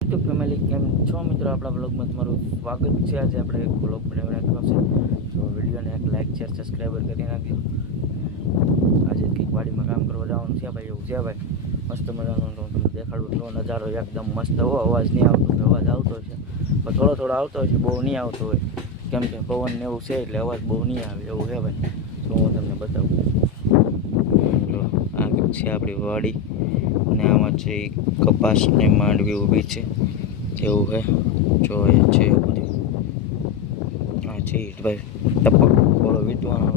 YouTube family કેમ છો મિત્રો? આપણા બ્લોગમાં તમારું સ્વાગત છે. આજે આપણે એક બ્લોગ બનાવી નાખ્યો છે, તો વિડીયોને એક લાઇક શેર સબસ્ક્રાઈબર કરી નાખ્યો. આજે કંઈક વાડીમાં કામ કરવા જવાનું છે ભાઈ, એવું છે ભાઈ. મસ્ત મજાનો તમને દેખાડું તો નજારો એકદમ મસ્ત હો. અવાજ નહીં આવતો, અવાજ આવતો છે પણ થોડો થોડો આવતો હોય છે, બહુ નહીં આવતો હોય, કેમ કે પવન ને એવું છે એટલે અવાજ બહુ નહીં આવે એવું છે ભાઈ. તો હું તમને બતાવું. આ છે આપણી વાડી અને આમાં છે કપાસ ને માંડવી ઊભી છે એવું છે. જો એ છે બધું. આ છે ભાઈ ટપક ઓલો વીટવાનો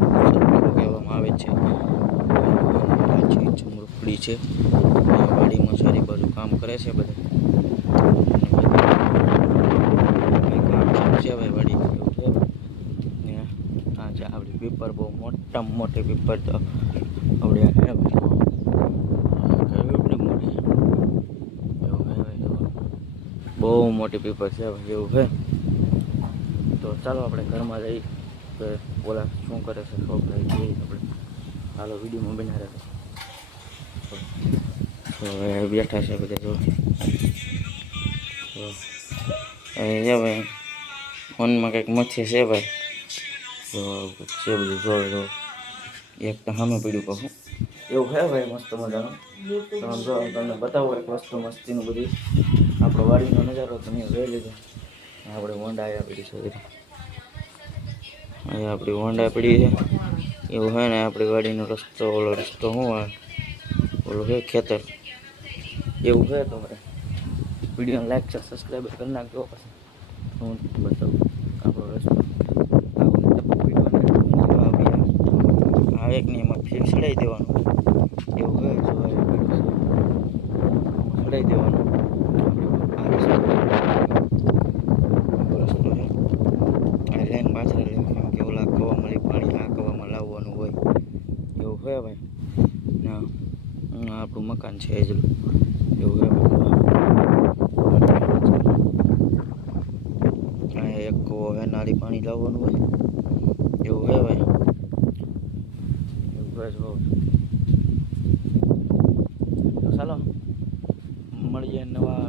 કહેવામાં આવે છે. આ છે ચમરૂપડી છે. વાડીમાં સારી બાજુ કામ કરે છે બધા. કામ ચાલુ છે ભાઈ વાડીમાં એવું છે. ને આ છે આપણી પીપર, બહુ મોટામાં મોટી પીપર તો આવડે છે ભાઈ. બહુ મોટી પીપર છે એવું છે. તો ચાલો આપણે ઘરમાં જઈ કે બોલા શું કરે છે છોકરા જોઈએ આપણે. હાલો વિડીયોમાં બના રહે. તો બેઠા છે બધા. જો ભાઈ ફોનમાં કંઈક મથી છે ભાઈ. તો છે બધું જો એક તો સામે પીડ્યું કહું એવું છે ભાઈ. મસ્ત મજાનું જો તમને બતાવો એક વસ્તુ મસ્તીનું બધી. આપણો વાડીનો નજારો તમે જોઈ લીધો. આપણે હોન્ડા આવ્યા પડી છે બધી. અહીંયા આપણી હોન્ડા પડી છે એવું છે ને. આપણી વાડીનો રસ્તો ઓલો રસ્તો શું આવે ઓલું છે ખેતર એવું છે. તો ભાઈ વિડીયોને લાઈક છે સબસ્ક્રાઈબર કરી નાખજો. પછી હું બતાવું આપણો રસ્તો. એક ને એમાં ફીર ચડાવી દેવાનું એવું છે. ચડાવી દેવાનું રસ્તો છે. આ લાઈન પાછળ કેમ કે ઓલા કવામાં પાણી આ કવામાં લાવવાનું હોય એવું છે ભાઈ. ના આપણું મકાન છે એજલું એવું છે ભાઈ. એક કૂવો છે, નાળી પાણી લાવવાનું હોય એવું છે ભાઈ. તો ચાલો મળીએ નવા